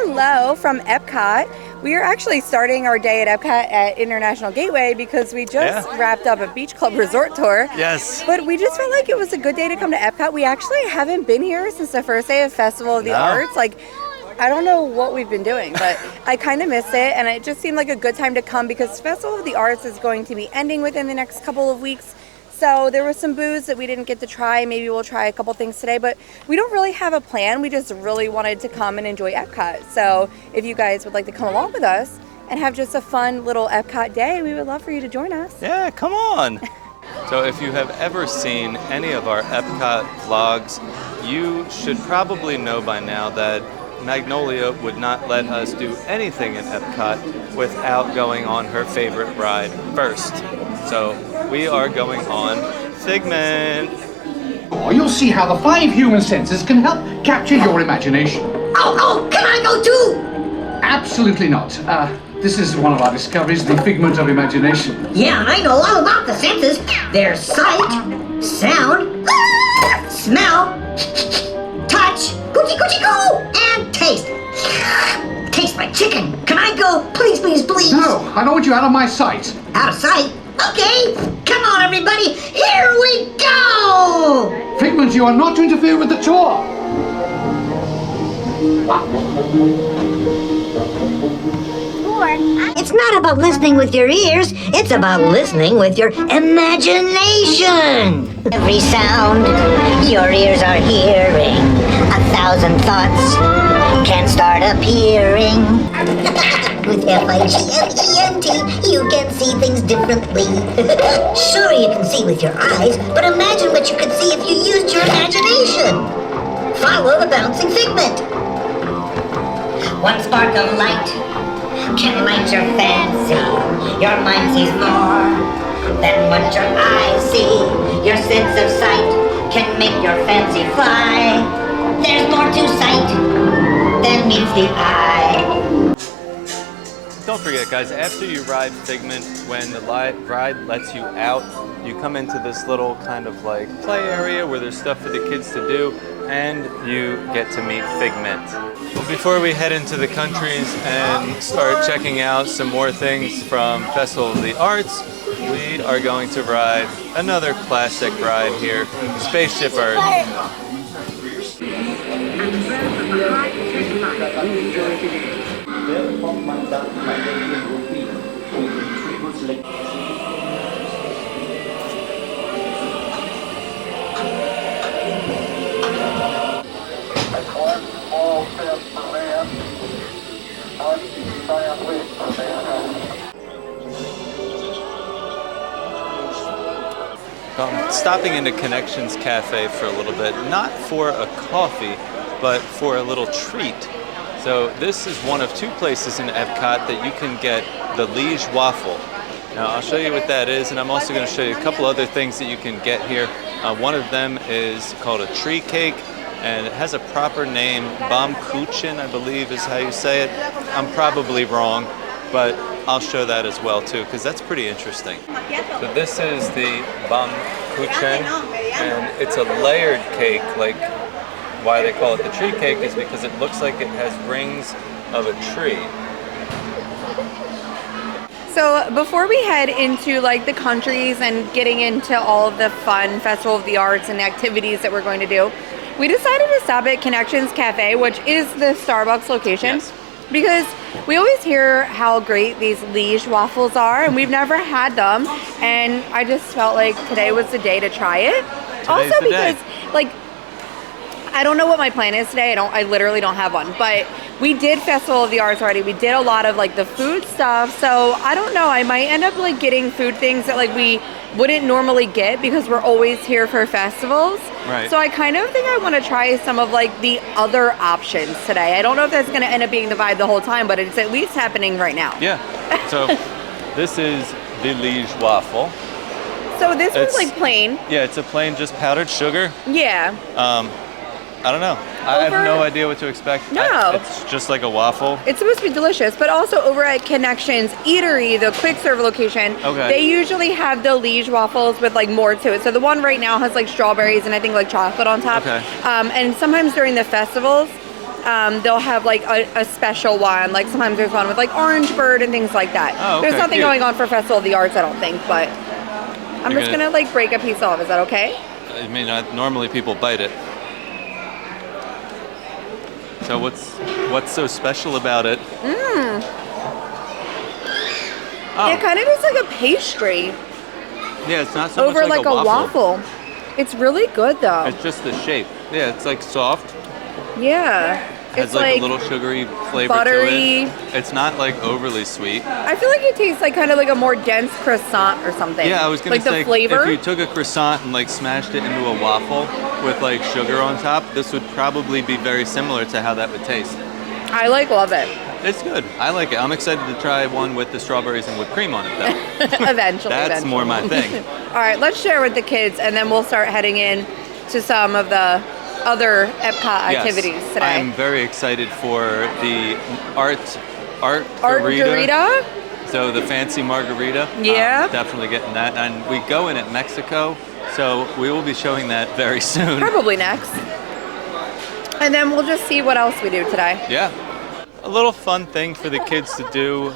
Hello from Epcot. We are actually starting our day at Epcot at International Gateway because we just wrapped up a beach club resort tour. Yes. But we just felt like it was a good day to come to Epcot. We actually haven't been here since the first day of Festival of the Arts. I don't know what we've been doing, but I kind of missed it, and it just seemed like a good time to come because Festival of the Arts is going to be ending within the next couple of weeks. So there was some booze that we didn't get to try. Maybe we'll try a couple things today, but we don't really have a plan. We just really wanted to come and enjoy Epcot. So if you guys would like to come along with us and have just a fun little Epcot day, we would love for you to join us. Yeah, come on. So if you have ever seen any of our Epcot vlogs, you should probably know by now that Magnolia would not let us do anything in Epcot without going on her favorite ride first. So we are going on Figment. Oh, you'll see how the 5 human senses can help capture your imagination. Oh, can I go too? Absolutely not. This is one of our discoveries, the figment of imagination. Yeah, I know all about the senses. There's sight, sound, smell, touch, coochie-coochie-coo, and taste. Tastes like chicken. Can I go? Please, please, please. No, I don't want you out of my sight. Out of sight? Okay, come on everybody, here we go! Figment, you are not to interfere with the tour. It's not about listening with your ears, it's about listening with your imagination. Every sound your ears are hearing, 1,000 thoughts can start appearing. With F-I-G-M-E-N-T, you can see things differently. Sure, you can see with your eyes, but imagine what you could see if you used your imagination. Follow the bouncing figment. One spark of light can light your fancy. Your mind sees more than what your eyes see. Your sense of sight can make your fancy fly. There's more to sight than meets the eye. Don't forget, guys, after you ride Figment, when the ride lets you out, you come into this little kind of like play area where there's stuff for the kids to do, and you get to meet Figment. Before we head into the countries and start checking out some more things from Festival of the Arts, we are going to ride another classic ride here, Spaceship Earth. I'm stopping into Connections Cafe for a little bit, not for a coffee, but for a little treat. So this is one of 2 places in Epcot that you can get the Liege waffle. Now I'll show you what that is, and I'm also going to show you a couple other things that you can get here. One of them is called a tree cake, and it has a proper name, Baumkuchen, I believe is how you say it. I'm probably wrong, but I'll show that as well too, because that's pretty interesting. So this is the Baumkuchen, and it's a layered cake. Like, why they call it the tree cake is because it looks like it has rings of a tree. So before we head into like the countries and getting into all of the fun Festival of the Arts and the activities that we're going to do, we decided to stop at Connections Cafe, which is the Starbucks location. Yes. Because we always hear how great these Liege waffles are, and we've never had them, and I just felt like today was the day to try it. Today's the day. Like, I don't know what my plan is today. I literally don't have one. But we did Festival of the Arts already. We did a lot of like the food stuff. So I don't know. I might end up like getting food things that like we wouldn't normally get because we're always here for festivals. Right. So I kind of think I want to try some of like the other options today. I don't know if that's going to end up being the vibe the whole time, but it's at least happening right now. Yeah. So this is the Liege waffle. So this one's like plain. Yeah, it's a plain just powdered sugar. Yeah. I don't know. I have no idea what to expect. No. It's just like a waffle. It's supposed to be delicious, but also over at Connections Eatery, the quick serve location, they usually have the Liege waffles with like more to it. So the one right now has like strawberries and I think like chocolate on top. Okay. And sometimes during the festivals, they'll have like a special one. Like sometimes there's one with like orange bird and things like that. Oh, okay, There's nothing cute. going on for Festival of the Arts, I don't think, but I'm You're just gonna like break a piece off. Is that okay? I mean, normally people bite it. So what's so special about it? Oh. It kind of is like a pastry Yeah, it's not so over much like a waffle. It's really good though. It's just the shape. Yeah, it's like soft. Yeah. Has It's like like a little sugary flavor buttery. to it. It's not like overly sweet. I feel like it tastes like kind of like a more dense croissant or something. Yeah, I was gonna like say the flavor. if you took a croissant and like smashed it into a waffle with like sugar on top, this would probably be very similar to how that would taste. I like love it. It's good. I like it. I'm excited to try one with the strawberries and whipped cream on it though. Eventually. That's more my thing. All right, let's share with the kids, and then we'll start heading in to some of the other Epcot activities today. I'm very excited for the art Margarita. So the fancy margarita. Yeah. Definitely getting that. And we go in at Mexico, so we will be showing that very soon. Probably next. And then we'll just see what else we do today. Yeah. A little fun thing for the kids to do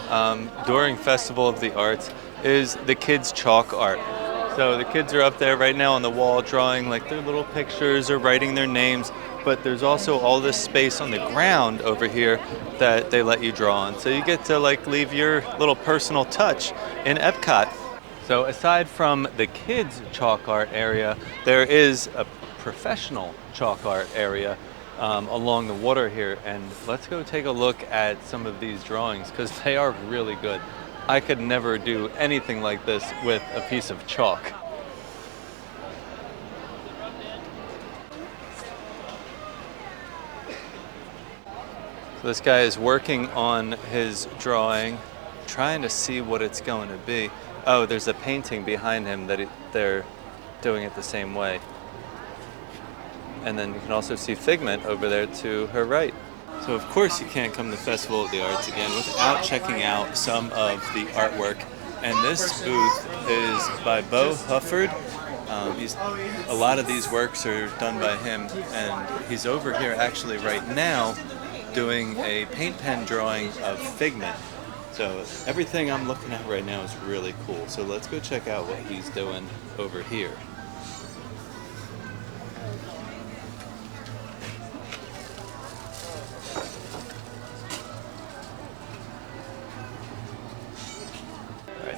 during Festival of the Arts is the kids' chalk art. So the kids are up there right now on the wall drawing like their little pictures or writing their names, but there's also all this space on the ground over here that they let you draw on. So you get to like leave your little personal touch in Epcot. So aside from the kids' chalk art area, there is a professional chalk art area along the water here, and let's go take a look at some of these drawings because they are really good. I could never do anything like this with a piece of chalk. So this guy is working on his drawing, trying to see what it's going to be. Oh, there's a painting behind him that they're doing it the same way. And then you can also see Figment over there to her right. So of course you can't come to Festival of the Arts again without checking out some of the artwork. And this booth is by Bo Hufford. A lot of these works are done by him, and he's over here actually right now doing a paint pen drawing of Figment. So everything I'm looking at right now is really cool. So let's go check out what he's doing over here.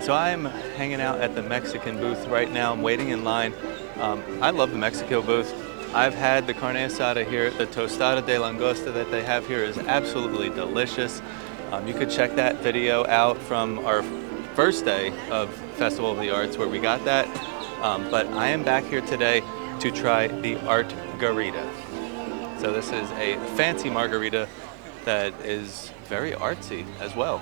So I'm hanging out at the Mexican booth right now. I'm waiting in line. I love the Mexico booth. I've had the carne asada here. The tostada de langosta that they have here is absolutely delicious. You could check that video out from our first day of Festival of the Arts where we got that. But I am back here today to try the Margarita. So this is a fancy margarita that is very artsy as well.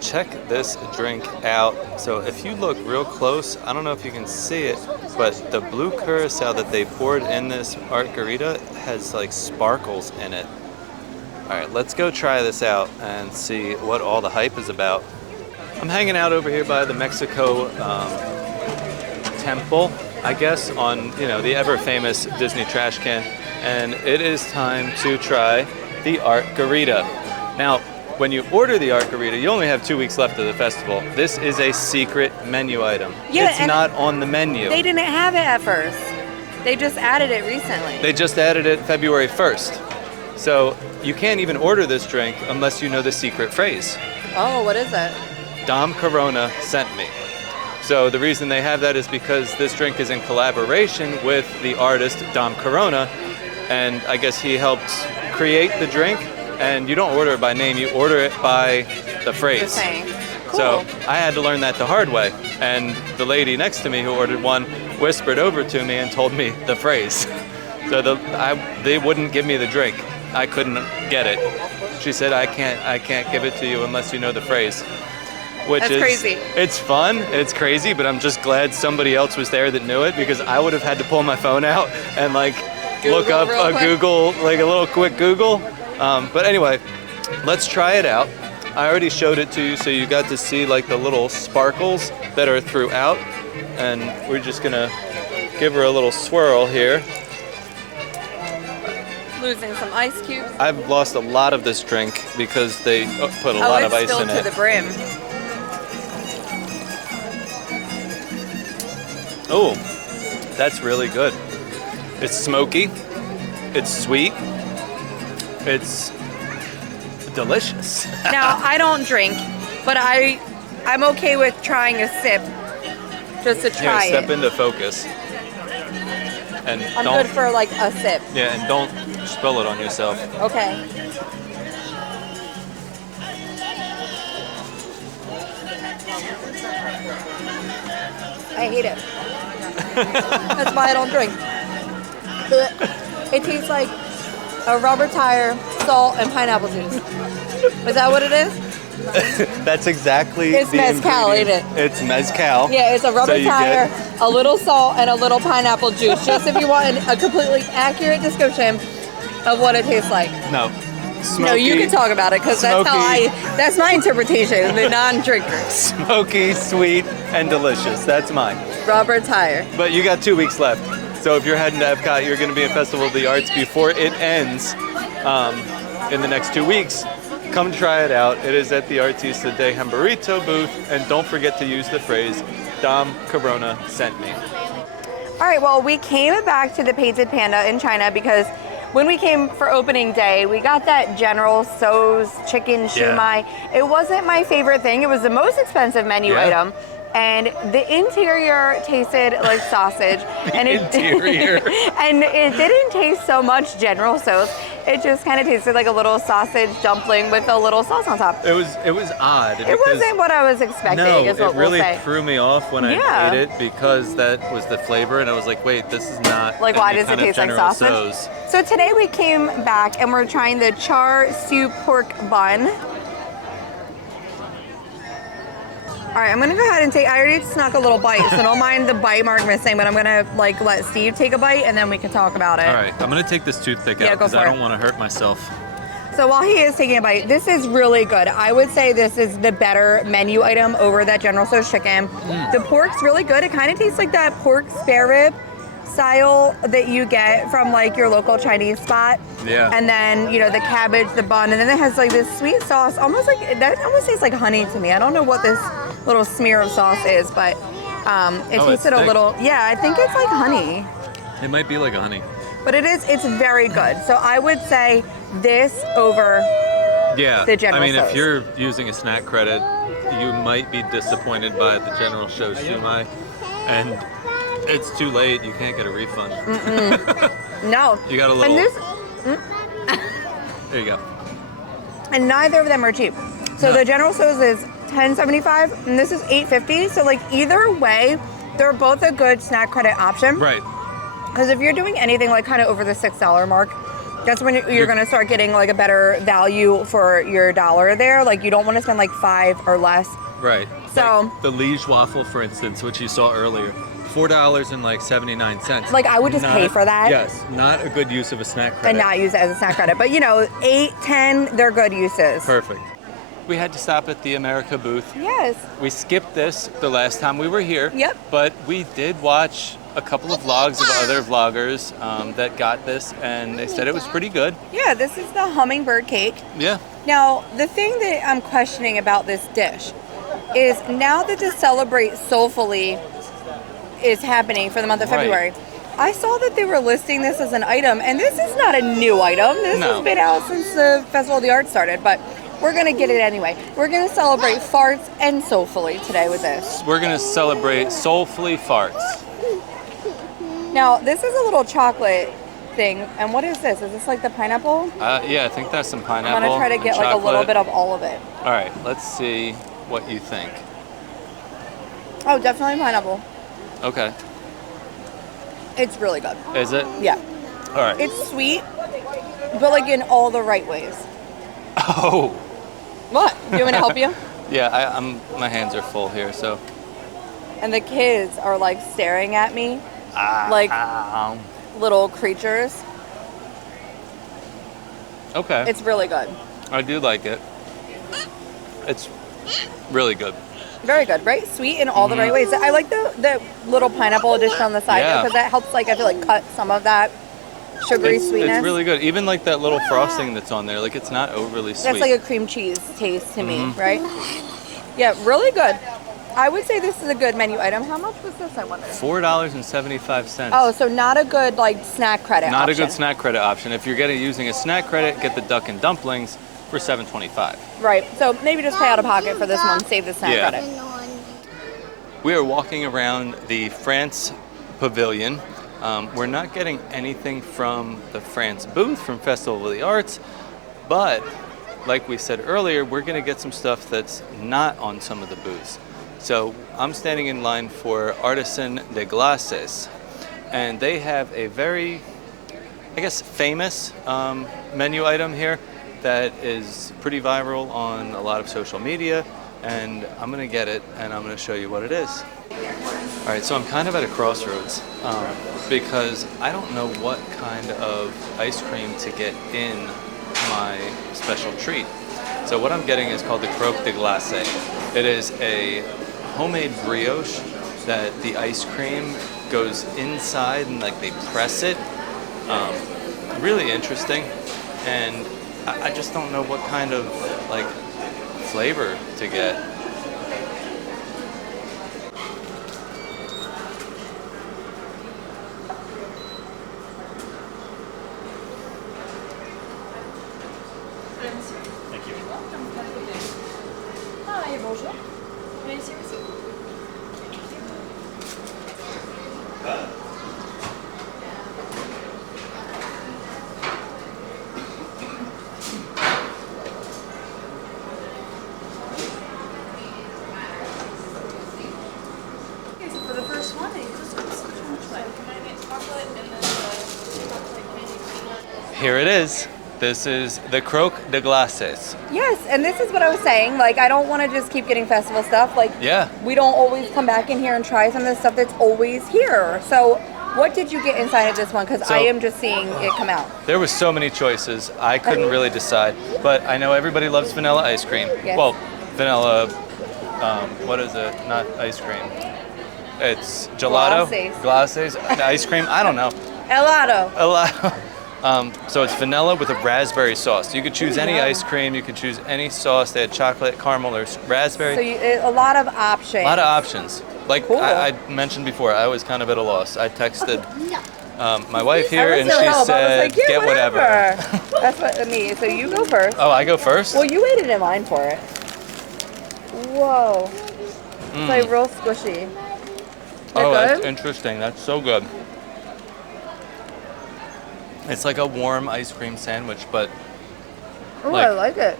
Check this drink out. So if you look real close, I don't know if you can see it, but the blue curacao that they poured in this Margarita has like sparkles in it. All right, let's go try this out and see what all the hype is about. I'm hanging out over here by the Mexico temple, I guess, on the ever famous Disney trash can, and it is time to try the Margarita. Now, when you order the Margarita, you only have 2 weeks left of the festival. This is a secret menu item. Yeah, it's not on the menu. They didn't have it at first. They just added it recently. They just added it February 1st. So you can't even order this drink unless you know the secret phrase. Oh, what is it? Dom Corona sent me. So the reason they have that is because this drink is in collaboration with the artist Dom Corona, and I guess he helped create the drink. And you don't order it by name, you order it by the phrase. Cool. So I had to learn that the hard way. And the lady next to me who ordered one whispered over to me and told me the phrase. So they wouldn't give me the drink. I couldn't get it. She said, I can't give it to you unless you know the phrase. Which That's crazy. It's fun, it's crazy, but I'm just glad somebody else was there that knew it, because I would have had to pull my phone out and look up a Google, like a little quick Google. But anyway, let's try it out. I already showed it to you, so you got to see like the little sparkles that are throughout. And we're just gonna give her a little swirl here. Losing some ice cubes. I've lost a lot of this drink because they put a lot of ice it's in filled it. to the brim. Oh, that's really good. It's smoky. It's sweet. It's delicious. Now, I don't drink, but I'm okay with trying a sip just to try Here, step it. into focus. And I'm don't, good for like a sip. yeah, and don't spill it on yourself. Okay. I hate it. That's why I don't drink. It tastes like a rubber tire, salt, and pineapple juice. Is that what it is? That's exactly It's the mezcal, ain't ingredient. It's mezcal. Yeah, it's a rubber So you tire, get- a little salt, and a little pineapple juice. Just if you want a completely accurate description of what it tastes like. No. Smoky, No, you can talk about it because that's smoky. that's my interpretation, the non-drinker. Smoky, sweet, and delicious. That's mine. Rubber tire. But you got 2 weeks left. So if you're heading to Epcot, you're going to be in Festival of the Arts before it ends in the next 2 weeks. Come try it out. It is at the Artista de Embark booth. And don't forget to use the phrase, Dom Corona sent me. All right, well, we came back to the Painted Panda in China because when we came for opening day, we got that General Tso's chicken shumai. It wasn't my favorite thing. It was the most expensive menu item. And the interior tasted like sausage. And Interior. And it didn't taste so much General Tso's. It just kind of tasted like a little sausage dumpling with a little sauce on top. It was odd. It wasn't what I was expecting, is what it really we'll say. threw me off when I ate it because that was the flavor, and I was like, wait, this is not Like, why any does it kind of taste like General sausage? Tso's. So today we came back and we're trying the char siu pork bun. All right, I'm gonna go ahead and I already snuck a little bite, so don't mind the bite Mark missing, but I'm gonna like let Steve take a bite and then we can talk about it. All right, I'm going to take this toothpick Yeah, out go because for I it. don't want to hurt myself. So while he is taking a bite, this is really good. I would say this is the better menu item over that General Tso's chicken. The pork's really good. It kind of tastes like that pork spare rib style that you get from like your local Chinese spot. Yeah. And then, you know, the cabbage, the bun, and then it has like this sweet sauce, almost like, that almost tastes like honey to me. I don't know what this little smear of sauce is, but it it's tasted a thick. little, yeah, I think it's like honey. It might be like honey. But it's very good. So I would say this over Yeah. the General I mean, Tso's. if you're using a snack credit, you might be disappointed by the General Tso's shumai, and it's too late. You can't get a refund. no. You got a little. And this, There you go. and neither of them are cheap. So No. the General Tso's is $10.75 and this is $8.50. So like either way, they're both a good snack credit option. Right. Because if you're doing anything like kind of over the $6 mark, that's when you're going to start getting like a better value for your dollar there. Like you don't want to spend like $5 or less. Right. So- like the Liege waffle, for instance, which you saw earlier, $4.79. Like I would just pay for that. Yes, not a good use of a snack credit. And not use it as a snack credit. But you know, 8, 10, they're good uses. Perfect. We had to stop at the America booth. Yes. We skipped this the last time we were here. Yep. But we did watch a couple of vlogs of other vloggers that got this, and they said it was pretty good. Yeah, this is the hummingbird cake. Yeah. Now, the thing that I'm questioning about this dish is now that the Celebrate Soulfully is happening for the month of Right. February, I saw that they were listing this as an item, and this is not a new item. This No. has been out since the Festival of the Arts started, but we're going to get it anyway. We're going to celebrate farts and soulfully today with this. We're going to celebrate soulfully farts. Now, this is a little chocolate thing, and what is this? Is this like the pineapple? Yeah, I think that's some pineapple. I'm going to try to and get like a little chocolate. bit of all of it. All right, let's see what you think. Oh, definitely pineapple. Okay. It's really good. Is it? Yeah. All right. It's sweet, but like in all the right ways. Oh. What? Do you want me to help you? Yeah, my hands are full here, so. And the kids are like staring at me like little creatures. Okay. It's really good. I do like it. It's really good. Very good, right? Sweet in all the right ways. I like the little pineapple addition on the side Yeah. because that helps, like, I feel like cut some of that sugary sweetness. It's really good. Even like that little frosting that's on there, like it's not overly sweet. That's like a cream cheese taste to me, right? Yeah, really good. I would say this is a good menu item. How much was this, I wonder? $4.75. Oh, so not a good like snack credit Not option. a good snack credit option. If you're using a snack credit, get the duck and dumplings for $7.25. Right. So maybe just pay out of pocket for this one, save the snack credit. We are walking around the France Pavilion. We're not getting anything from the France booth from Festival of the Arts, but like we said earlier, we're going to get some stuff that's not on some of the booths. So I'm standing in line for Artisan de Glaces, and they have a very, I guess, famous menu item here that is pretty viral on a lot of social media, and I'm gonna get it and I'm gonna show you what it is. All right, so I'm kind of at a crossroads because I don't know what kind of ice cream to get in my special treat. So what I'm getting is called the croque de glace. It is a homemade brioche that the ice cream goes inside and like they press it. Really interesting, and I just don't know what kind of like flavor to get. Thank you. Hi, bonjour. For the first one, they just chocolate and then chocolate candy. Here it is. This is the croque de glaces. Yes, and this is what I was saying. Like, I don't want to just keep getting festival stuff. Like, Yeah. we don't always come back in here and try some of the stuff that's always here. So, what did you get inside of this one? Because So- I am just seeing it come out. There was so many choices. I couldn't really decide, but I know everybody loves vanilla ice cream. Yes. Well, vanilla, what is it? Not ice cream. It's gelato. Glaces. Ice cream. I don't know. Helado. Gelato. So it's vanilla with a raspberry sauce. You could choose any ice cream. You could choose any sauce. They had chocolate, caramel, or raspberry. So, a lot of options. A lot of options. Like Cool. I mentioned before, I was kind of at a loss. I texted my wife I here, was and so she help. I was said, like, yeah, "Get whatever." That's what I mean. So you go first. Oh, I go first. Well, you waited in line for it. Whoa. It's like real squishy. Oh, They're that's good? interesting. That's so good. It's like a warm ice cream sandwich, but Oh, like- I like it.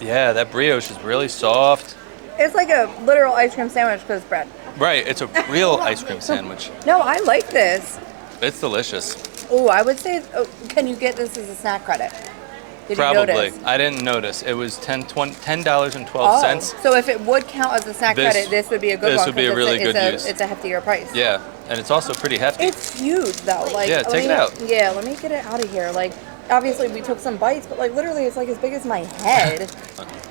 yeah, that brioche is really soft. It's like a literal ice cream sandwich because bread. Right, it's a real ice cream sandwich. No, I like this. It's delicious. Oh, I would say, can you get this as a snack credit? Did Probably. you notice? I didn't notice. It was $10.12. Oh, so if it would count as a snack This- credit, this would be a good one. this would be 'cause a really good use. It's a heftier price. Yeah, and it's also pretty hefty. It's huge though. Like, Yeah, let take it me- out. Yeah, let me get it out of here. Like, obviously we took some bites, but like literally it's like as big as my head.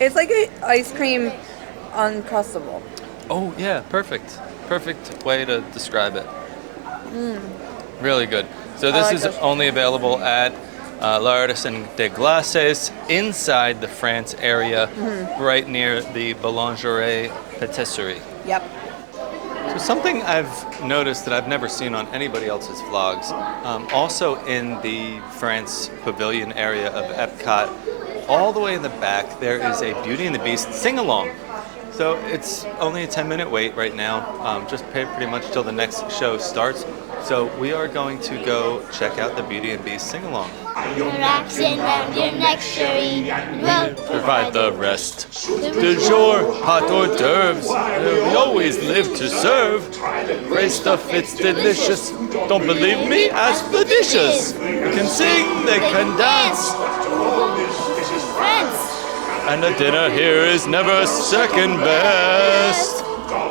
It's like an ice cream uncrustable. Oh, yeah, perfect. Perfect way to describe it. Really good. So this like is this. only available at L'Artisan de Glaces inside the France area, right near the Boulangerie Patisserie. Yep. So something I've noticed that I've never seen on anybody else's vlogs, also in the France Pavilion area of Epcot, all the way in the back, there is a Beauty and the Beast sing-along. So it's only a 10-minute wait right now, just pretty much till the next show starts. So we are going to go check out the Beauty and Beast sing-along. Relaxing round your neck, Sherry. Well, Provide the rest. De jour, hot hors d'oeuvres. We always live to serve. Great stuff, it's delicious. Don't believe me? Ask the dishes. They can sing, they can dance. friends. And the dinner here is never second best.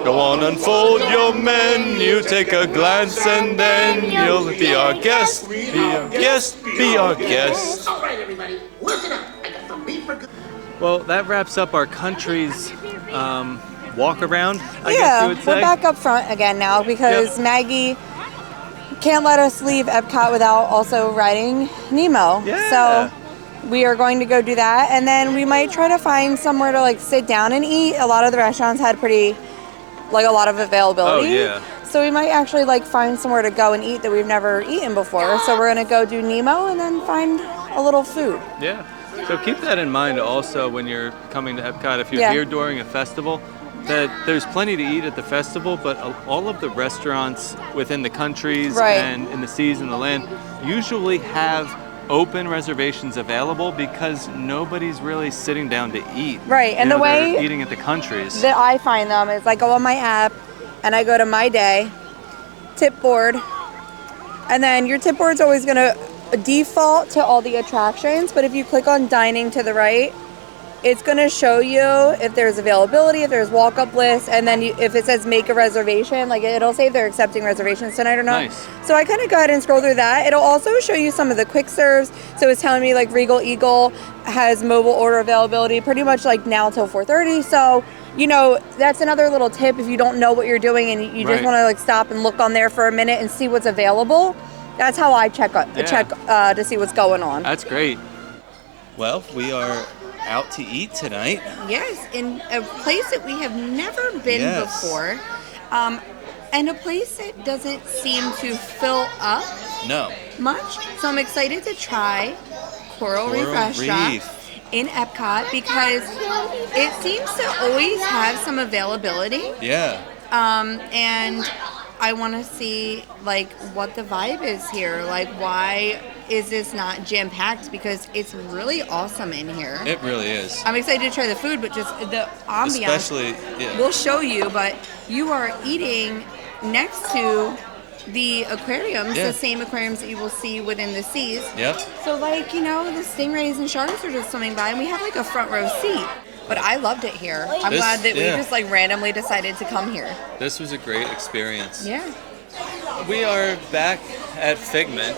Go on, unfold your menu, take a glance, and then you'll be our guest. Be our guest, be our guest. All right, everybody, listen up. I got some beef for. Well, that wraps up our country's walk around, I guess you would say. We're back up front again now because Maggie can't let us leave Epcot without also riding Nemo. Yeah. So we are going to go do that, and then we might try to find somewhere to like sit down and eat. A lot of the restaurants had a lot of availability. Oh, yeah. So we might actually like find somewhere to go and eat that we've never eaten before. So we're gonna go do Nemo and then find a little food. Yeah. So keep that in mind also when you're coming to Epcot. If you're Yeah. here during a festival, that there's plenty to eat at the festival, but all of the restaurants within the countries Right. and in the seas and the land usually have open reservations available because nobody's really sitting down to eat. Right, and the they're way eating at the countries. that I find them is I go on my app and I go to my day, tip board, and then your tip board's always gonna default to all the attractions, but if you click on dining to the right, it's gonna show you if there's availability, if there's walk-up lists, and then if it says make a reservation, like it'll say if they're accepting reservations tonight or not. Nice. So I kind of go ahead and scroll through that. It'll also show you some of the quick serves. So it's telling me like Regal Eagle has mobile order availability pretty much like now till 4:30. So, you know, that's another little tip if you don't know what you're doing and you just Right. want to like stop and look on there for a minute and see what's available. That's how I check to see what's going on. That's great. Well, we are out to eat tonight. Yes, in a place that we have never been Yes. before, and a place that doesn't seem to fill up No. much. So I'm excited to try Coral Reef Coral Restaurant Reef. in Epcot because it seems to always have some availability. Yeah. And I want to see like what the vibe is here. Like, why is this not jam-packed? Because it's really awesome in here. It really is. I'm excited to try the food, but just the ambiance. Especially, yeah. We'll show you, but you are eating next to the aquariums, Yeah. the same aquariums that you will see within the seas. Yep. So, like, you know, the stingrays and sharks are just swimming by, and we have like a front row seat. But I loved it here. I'm This- glad that yeah. we just like randomly decided to come here. This was a great experience. Yeah. We are back at Figment.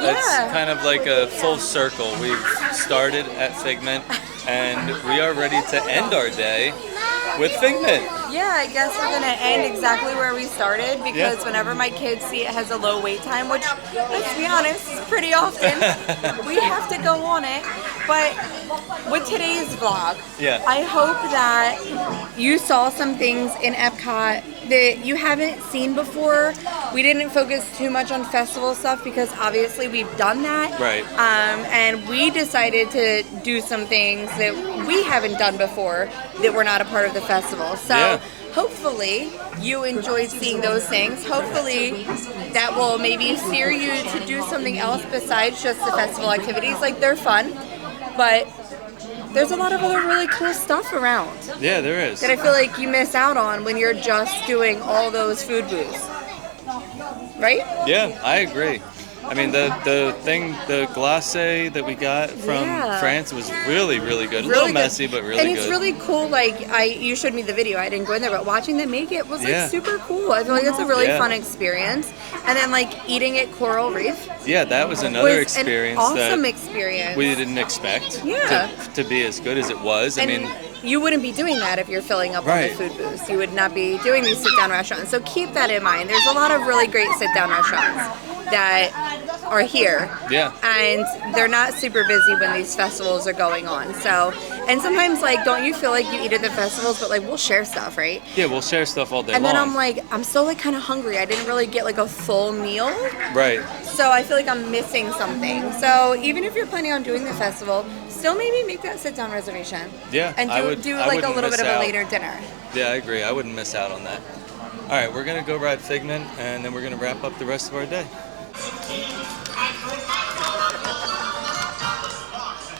It's Yeah. kind of like a full circle. We've started at Figment and we are ready to end our day with Figment. Yeah, I guess we're gonna end exactly where we started because Yeah. whenever my kids see it has a low wait time, which let's be honest, is pretty often, we have to go on it. But with today's vlog, Yeah. I hope that you saw some things in Epcot that you haven't seen before. We didn't focus too much on festival stuff because obviously we've done that. Right. And we decided to do some things that we haven't done before that were not a part of the festival. So Yeah. hopefully you enjoyed seeing those things. Hopefully that will maybe steer you to do something else besides just the festival activities. Like, they're fun, but there's a lot of other really cool stuff around Yeah, there is. that I feel like you miss out on when you're just doing all those food booths. Right? Yeah, I agree. I mean, the glacé that we got from Yeah. France was really, really good. A Really little good. messy, but really and good. it's really cool. Like, you showed me the video. I didn't go in there, but watching them make it was like Yeah. super cool. I feel like it's a really Yeah. fun experience. And then like eating at Coral Reef Yeah, that was another was experience an awesome that experience. we didn't expect Yeah. to be as good as it was. And I mean, you wouldn't be doing that if you're filling up Right. on the food booths. You would not be doing these sit-down restaurants. So keep that in mind. There's a lot of really great sit-down restaurants that are here. Yeah. And they're not super busy when these festivals are going on. So, and sometimes like, don't you feel like you eat at the festivals, but like we'll share stuff, right? yeah, we'll share stuff all day And long. then I'm like, I'm still like kind of hungry. I didn't really get like a full meal. Right. So I feel like I'm missing something. So even if you're planning on doing the festival, still maybe make that sit-down reservation. Yeah, And I do would- do I like a wouldn't little bit miss of a out. later dinner. Yeah, I agree. I wouldn't miss out on that. All right, we're going to go ride Figment, and then we're going to wrap up the rest of our day.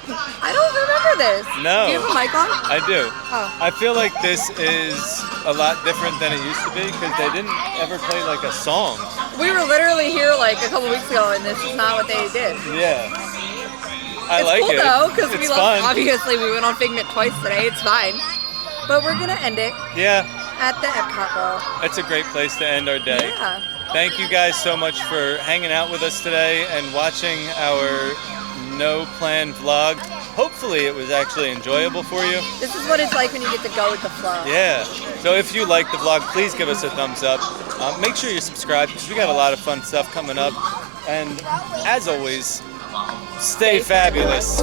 I don't remember this. No. Do you have a mic on? I do. Oh. I feel like this is a lot different than it used to be because they didn't ever play like a song. We were literally here like a couple weeks ago, and this is not what they did. Yeah. I It's like cool it. though, because we It's love. fun. Obviously, we went on Figment twice today. It's fine, but we're gonna end it Yeah, at the Epcot Bowl. it's a great place to end our day. Yeah. Thank you guys so much for hanging out with us today and watching our no plan vlog. hopefully it was actually enjoyable for you. This is what it's like when you get to go with the flow. Yeah. So if you like the vlog, please give us a thumbs up. Make sure you're subscribed because we got a lot of fun stuff coming up. And as always, stay fabulous.